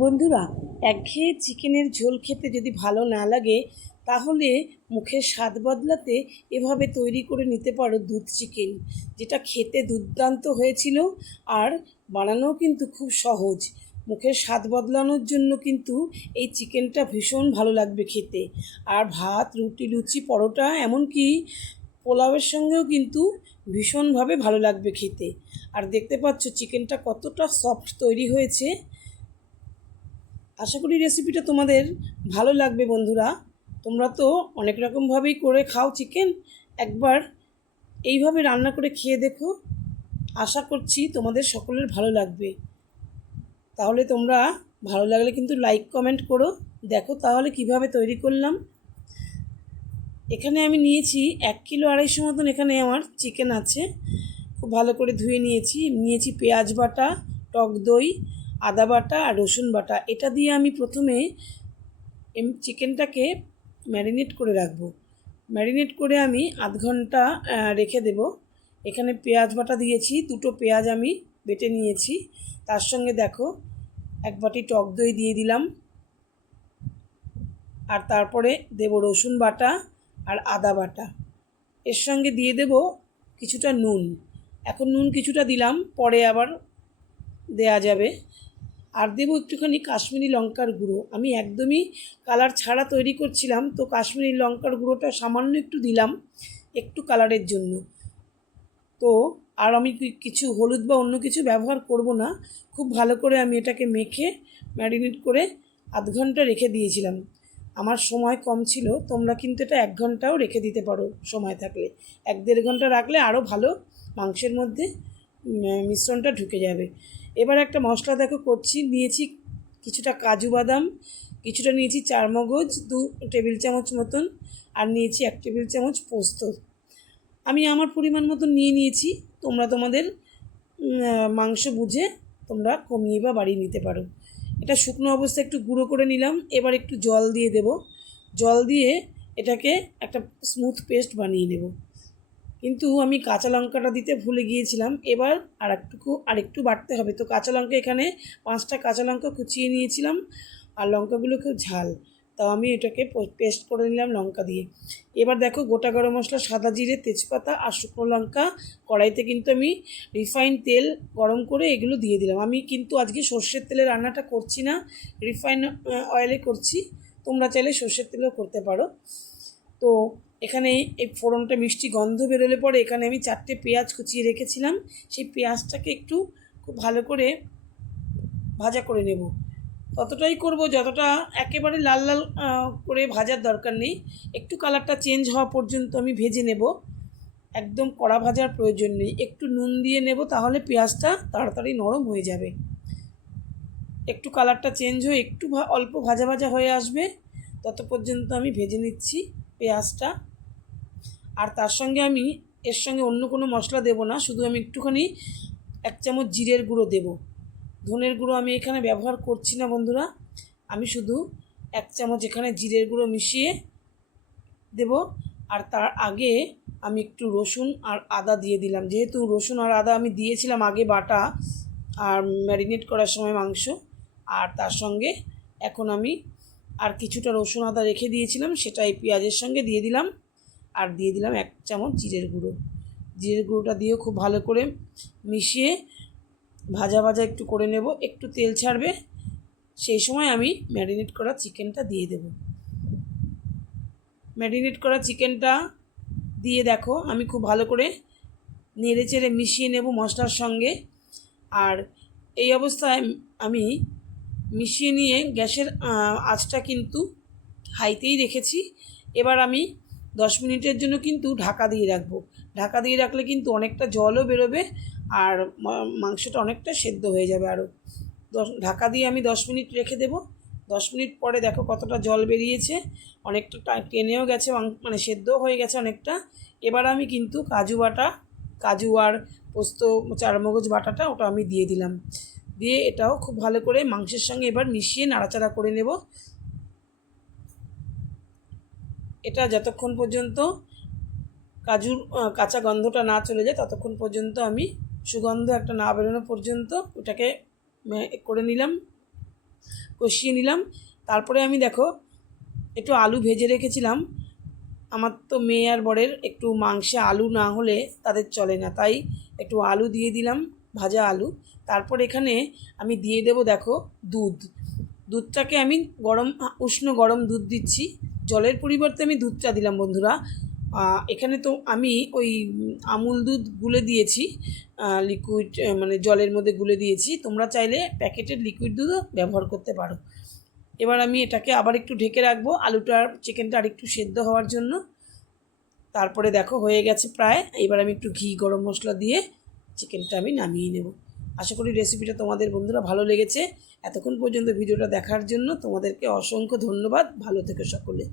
বন্ধুরা, একঘেয়ে চিকেনের ঝোল খেতে যদি ভালো না লাগে তাহলে মুখের স্বাদ বদলাতে এভাবে তৈরি করে নিতে পারো দুধ চিকেন, যেটা খেতে দুর্দান্ত হয়েছিল। আর বানানোও কিন্তু খুব সহজ। মুখের স্বাদ বদলানোর জন্য কিন্তু এই চিকেনটা ভীষণ ভালো লাগবে খেতে। আর ভাত, রুটি, লুচি, পরোটা, এমনকি পোলাওয়ের সঙ্গেও কিন্তু ভীষণভাবে ভালো লাগবে খেতে। আর দেখতে পাচ্ছ চিকেনটা কতটা সফট তৈরি হয়েছে। আশা করি রেসিপিটা তোমাদের ভালো লাগবে। বন্ধুরা, তোমরা তো অনেক রকমভাবেই করে খাও চিকেন, একবার এইভাবে রান্না করে খেয়ে দেখো। আশা করছি তোমাদের সকলের ভালো লাগবে। তাহলে তোমরা ভালো লাগলে কিন্তু লাইক কমেন্ট করো। দেখো তাহলে কিভাবে তৈরি করলাম। এখানে আমি নিয়েছি 1 কিলো 250 মতন এখানে আমার চিকেন আছে। খুব ভালো করে ধুয়ে নিয়েছি পেঁয়াজ বাটা, টক দই, আদা বাটা আর রসুন বাটা। এটা দিয়ে আমি প্রথমে চিকেনটাকে ম্যারিনেট করে রাখবো। ম্যারিনেট করে আমি আধ ঘন্টা রেখে দেব। এখানে পেঁয়াজ বাটা দিয়েছি, 2টো পেঁয়াজ আমি বেটে নিয়েছি। তার সঙ্গে দেখো 1 বাটি টক দই দিয়ে দিলাম। আর তারপরে দেব রসুন বাটা আর আদা বাটা। এর সঙ্গে দিয়ে দেব কিছুটা নুন। এখন নুন কিছুটা দিলাম, পরে আবার দেয়া যাবে। আর দেবো একটুখানি কাশ্মীরি লঙ্কার গুঁড়ো। আমি একদমই কালার ছাড়া তৈরি করছিলাম, তো কাশ্মীরি লঙ্কার গুঁড়োটা সামান্য একটু দিলাম, একটু কালারের জন্য। তো আর আমি কিছু হলুদ বা অন্য কিছু ব্যবহার করব না। খুব ভালো করে আমি এটাকে মেখে ম্যারিনেট করে আধ ঘন্টা রেখে দিয়েছিলাম। আমার সময় কম ছিল, তোমরা কিন্তু এটা 1 ঘন্টাও রেখে দিতে পারো সময় থাকলে। 1-1.5 ঘন্টা রাখলে আরও ভালো মাংসের মধ্যে মিশ্রণটা ঢুকে যাবে। এবার একটা মশলা দেখো করছি। নিয়েছি কিছুটা কাজু বাদাম, কিছুটা নিয়েছি চারমগজ 2 টেবিল চামচ মতন, আর নিয়েছি 1 টেবিল চামচ পোস্ত। আমি আমার পরিমাণ মতন নিয়েছি। তোমরা তোমাদের মাংস বুঝে তোমরা কমিয়ে বা বাড়িয়ে নিতে পারো। এটা শুকনো অবস্থায় একটু গুঁড়ো করে নিলাম। এবার একটু জল দিয়ে দেব। জল দিয়ে এটাকে একটা স্মুথ পেস্ট বানিয়ে নেব। কিন্তু আমি কাঁচা লঙ্কাটা দিতে ভুলে গিয়েছিলাম। এবার আরেকটু বাটতে হবে। তো কাঁচা লঙ্কা এখানে 5টা কাঁচা লঙ্কা কুচিয়ে নিয়েছিলাম। আর লঙ্কাগুলো খুব ঝাল, তাও আমি এটাকে পেস্ট করে নিলাম লঙ্কা দিয়ে। এবার দেখো গোটা গরম মশলা, সাদা জিরে, তেজপাতা আর শুকনো লঙ্কা কড়াইতে কিন্তু আমি রিফাইন তেল গরম করে এগুলো দিয়ে দিলাম। আমি কিন্তু আজকে সর্ষের তেলে রান্নাটা করছি না, রিফাইন অয়েলে করছি। তোমরা চাইলে সর্ষের তেলেও করতে পারো। তো এখানে এই ফোড়নটা মিষ্টি গন্ধ বেরোলে পরে এখানে আমি 4টে পেঁয়াজ কুচিয়ে রেখেছিলাম, সেই পেঁয়াজটাকে একটু খুব ভালো করে ভাজা করে নেব। ততটাই করব যতটা, একেবারে লাল লাল করে ভাজার দরকার নেই। একটু কালারটা চেঞ্জ হওয়া পর্যন্ত আমি ভেজে নেব। একদম কড়া ভাজার প্রয়োজন নেই। একটু নুন দিয়ে নেব, তাহলে পেঁয়াজটা তাড়াতাড়ি নরম হয়ে যাবে। একটু কালারটা চেঞ্জ হয়ে একটু অল্প ভাজা ভাজা হয়ে আসবে, তত পর্যন্ত আমি ভেজে নিচ্ছি পেঁয়াজটা। আর তার সঙ্গে আমি এর সঙ্গে অন্য কোনো মশলা দেব না, শুধু আমি একটুখানি 1 চামচ জিরের গুঁড়ো দেব। ধনের গুঁড়ো আমি এখানে ব্যবহার করছি না বন্ধুরা। আমি শুধু 1 চামচ এখানে জিরের গুঁড়ো মিশিয়ে দেব। আর তার আগে আমি একটু রসুন আর আদা দিয়ে দিলাম, যেহেতু রসুন আর আদা আমি দিয়েছিলাম আগে বাটা আর ম্যারিনেট করার সময় মাংস। আর তার সঙ্গে এখন আমি আর কিছুটা রসুন আদা রেখে দিয়েছিলাম, সেটা এই পেঁয়াজের সঙ্গে দিয়ে দিলাম। আর দিয়ে দিলাম 1 চামচ জিরের গুঁড়ো। জিরের গুঁড়োটা দিয়েও খুব ভালো করে মিশিয়ে ভাজা ভাজা একটু করে নেব। একটু তেল ছাড়বে, সেই সময় আমি ম্যারিনেট করা চিকেনটা দিয়ে দেব। ম্যারিনেট করা চিকেনটা দিয়ে দেখো আমি খুব ভালো করে নেড়ে চেড়ে মিশিয়ে নেব মশলার সঙ্গে। আর এই অবস্থায় আমি মিশিয়ে নিয়ে গ্যাসের আঁচটা কিন্তু হাইতেই রেখেছি। এবার আমি 10 মিনিটের জন্য কিন্তু ঢাকা দিয়ে রাখবো। ঢাকা দিয়ে রাখলে কিন্তু অনেকটা জলও বেরোবে আর মাংসটা অনেকটা সেদ্ধ হয়ে যাবে। আরও ঢাকা দিয়ে আমি 10 মিনিট রেখে দেব। 10 মিনিট পরে দেখো কতটা জল বেরিয়েছে, অনেকটা টেনেও গেছে, মানে সেদ্ধও হয়ে গেছে অনেকটা। এবার আমি কিন্তু কাজু আর পোস্ত চারমগজ বাটাটা ওটা আমি দিয়ে দিলাম। দিয়ে এটাও খুব ভালো করে মাংসের সঙ্গে এবার মিশিয়ে নাড়াচাড়া করে নেব। এটা যতক্ষণ পর্যন্ত কাজুর কাঁচা গন্ধটা না চলে যায় ততক্ষণ পর্যন্ত আমি, সুগন্ধ একটা না বেরোনো পর্যন্ত ওটাকে করে নিলাম। কষিয়ে নিলাম। তারপরে আমি দেখো একটু আলু ভেজে রেখেছিলাম। আমার তো মেয়ে আর বরের একটু মাংসে আলু না হলে তাদের চলে না, তাই একটু আলু দিয়ে দিলাম, ভাজা আলু। তারপর এখানে আমি দিয়ে দেব দেখো দুধটাকে আমি উষ্ণ গরম দুধ দিচ্ছি। জলের পরিবর্তে আমি দুধটা দিলাম বন্ধুরা। এখানে তো আমি ওই আমুল দুধ গুলে দিয়েছি, লিকুইড মানে জলের মধ্যে গুলে দিয়েছি। তোমরা চাইলে প্যাকেটের লিকুইড দুধও ব্যবহার করতে পারো। এবার আমি এটাকে আবার একটু ঢেকে রাখবো আলুটা আর চিকেনটা আর একটু সেদ্ধ হওয়ার জন্য। তারপরে দেখো হয়ে গেছে প্রায়। এবার আমি একটু ঘি গরম মশলা দিয়ে চিকেনটা আমি নামিয়ে নেব। আশা করি রেসিপিটা তোমাদের বন্ধুরা ভালো লেগেছে। এতক্ষণ পর্যন্ত ভিডিওটা দেখার জন্য তোমাদেরকে অসংখ্য ধন্যবাদ। ভালো থেকো সকলে।